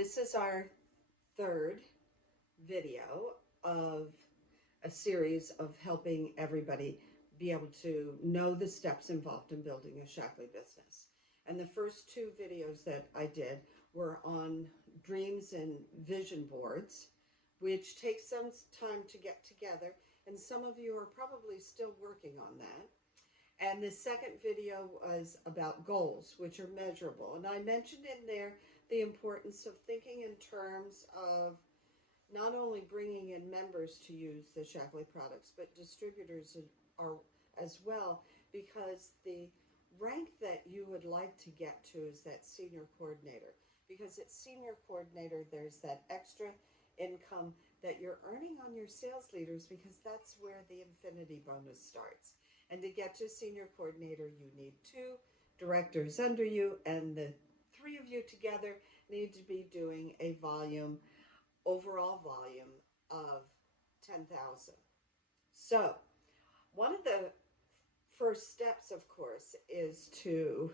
This is our third video of a series of helping everybody be able to know the steps involved in building a Shaklee business. And the first two videos that I did were on dreams and vision boards, which takes some time to get together. And some of you are probably still working on that. And the second video was about goals, which are measurable. And I mentioned in there the importance of thinking in terms of not only bringing in members to use the Shaklee products, but distributors are as well, because the rank that you would like to get to is that senior coordinator. Because at senior coordinator, there's that extra income that you're earning on your sales leaders, because that's where the infinity bonus starts. And to get to senior coordinator, you need two directors under you, and the three of you together need to be doing a overall volume of 10,000. So one of the first steps, of course, is to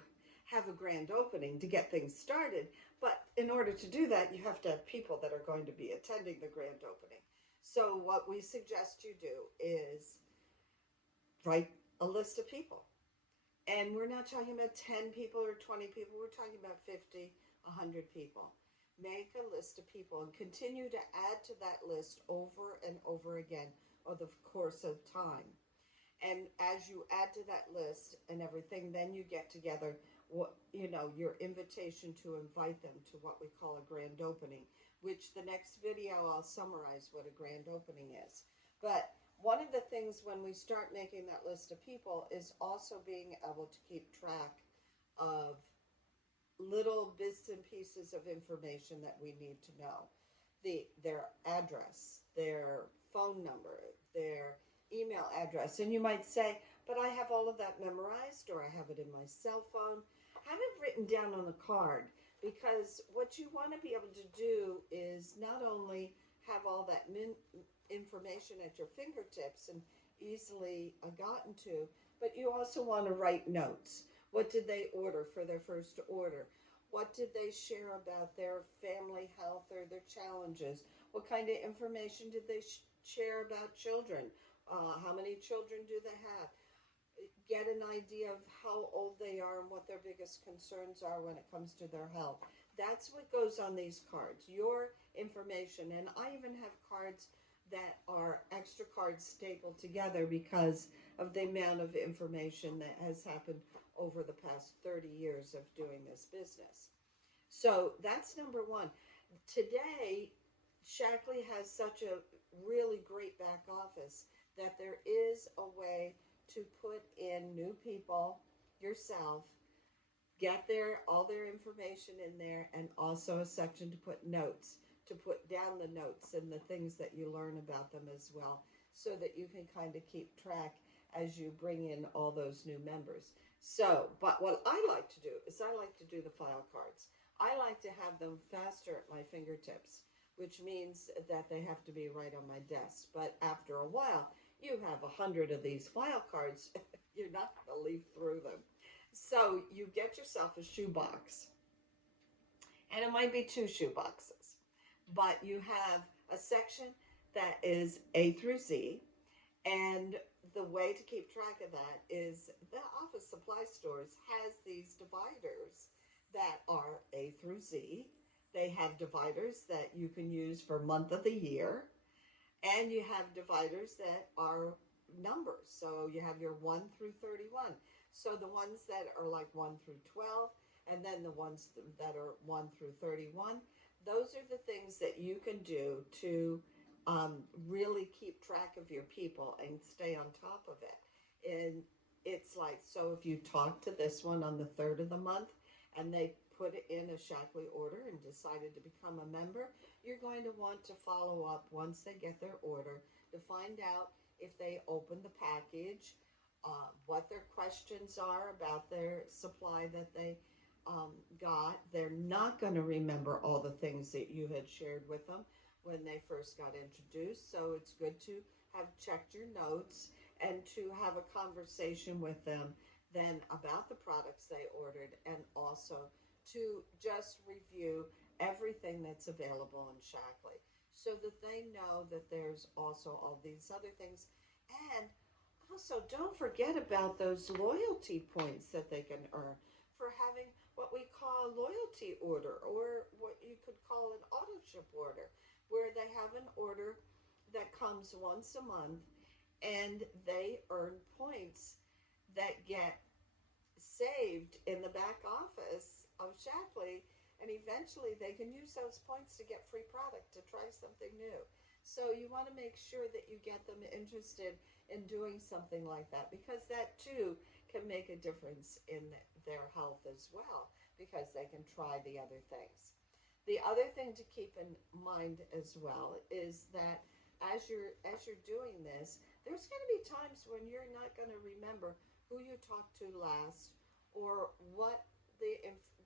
have a grand opening to get things started. But in order to do that, you have to have people that are going to be attending the grand opening. So what we suggest you do is write a list of people. And we're not talking about 10 people or 20 people. We're talking about 50, 100 people. Make a list of people and continue to add to that list over and over again over the course of time. And as you add to that list and everything, then you get together your invitation to invite them to what we call a grand opening, which the next video I'll summarize what a grand opening is. But one of the things when we start making that list of people is also being able to keep track of little bits and pieces of information that we need to know. Their address, their phone number, their email address. And you might say, but I have all of that memorized, or I have it in my cell phone. Have it written down on a card, because what you want to be able to do is not only have all that information at your fingertips and easily gotten to, but you also want to write notes. What did they order for their first order? What did they share about their family health or their challenges? What kind of information did they share about children? How many children do they have? Get an idea of how old they are and what their biggest concerns are when it comes to their health. That's what goes on these cards, your information. And I even have cards that are extra cards stapled together because of the amount of information that has happened over the past 30 years of doing this business. So that's number one. Today, Shaklee has such a really great back office that there is a way to put in new people, yourself, get all their information in there, and also a section to put notes, to put down the notes and the things that you learn about them as well, so that you can kind of keep track as you bring in all those new members. So, but what I like to do is I like to do the file cards. I like to have them faster at my fingertips, which means that they have to be right on my desk. But after a while, you have 100 of these file cards, you're not going to leaf through them. So you get yourself a shoebox, and it might be 2 shoe boxes, but you have a section that is A through Z, and the way to keep track of that is the office supply stores has these dividers that are A through Z. They have dividers that you can use for month of the year, and you have dividers that are numbers. So you have your 1 through 31. So the ones that are like 1 through 12, and then the ones that are 1 through 31, those are the things that you can do to really keep track of your people and stay on top of it. And it's like, so if you talk to this one on the 3rd of the month and they put it in a Shaklee order and decided to become a member, you're going to want to follow up once they get their order to find out if they open the package, what their questions are about their supply that they got. They're not going to remember all the things that you had shared with them when they first got introduced. So it's good to have checked your notes and to have a conversation with them then about the products they ordered, and also to just review everything that's available in Shaklee so that they know that there's also all these other things. And also, don't forget about those loyalty points that they can earn for having what we call a loyalty order, or what you could call an auto ship order, where they have an order that comes once a month and they earn points that get saved in the back office of Shaklee, and eventually they can use those points to get free product to try something new. So you want to make sure that you get them interested in doing something like that, because that too can make a difference in their health as well, because they can try the other things. The other thing to keep in mind as well is that as you're doing this, there's going to be times when you're not going to remember who you talked to last or what the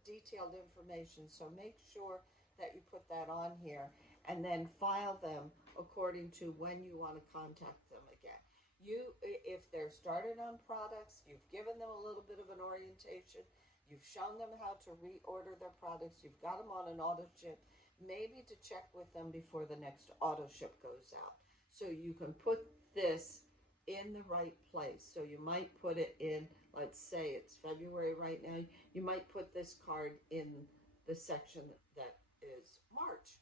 detailed information. So make sure that you put that on here and then file them according to when you want to contact them again. If they're started on products, you've given them a little bit of an orientation, you've shown them how to reorder their products, you've got them on an auto ship, maybe to check with them before the next auto ship goes out. So you can put this in the right place. So you might put it in, let's say it's February right now, you might put this card in the section that is March.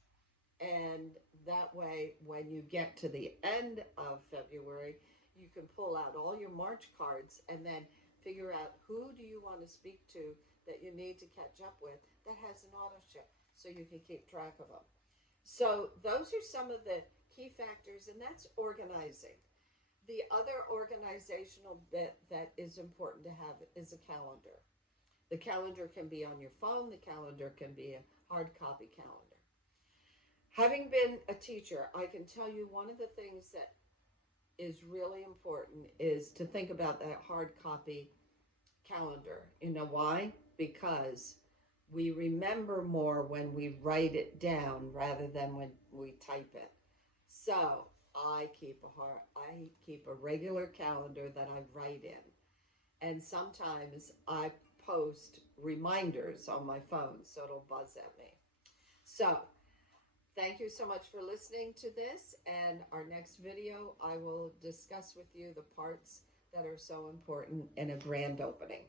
And that way, when you get to the end of February, you can pull out all your March cards and then figure out who do you want to speak to that you need to catch up with that has an auto ship, so you can keep track of them. So those are some of the key factors, and that's organizing. The other organizational bit that is important to have is a calendar. The calendar can be on your phone, the calendar can be a hard copy calendar. Having been a teacher, I can tell you one of the things that is really important is to think about that hard copy calendar. You know why? Because we remember more when we write it down rather than when we type it. So I keep a regular calendar that I write in, and sometimes I post reminders on my phone so it'll buzz at me. So thank you so much for listening to this, and our next video I will discuss with you the parts that are so important in a grand opening.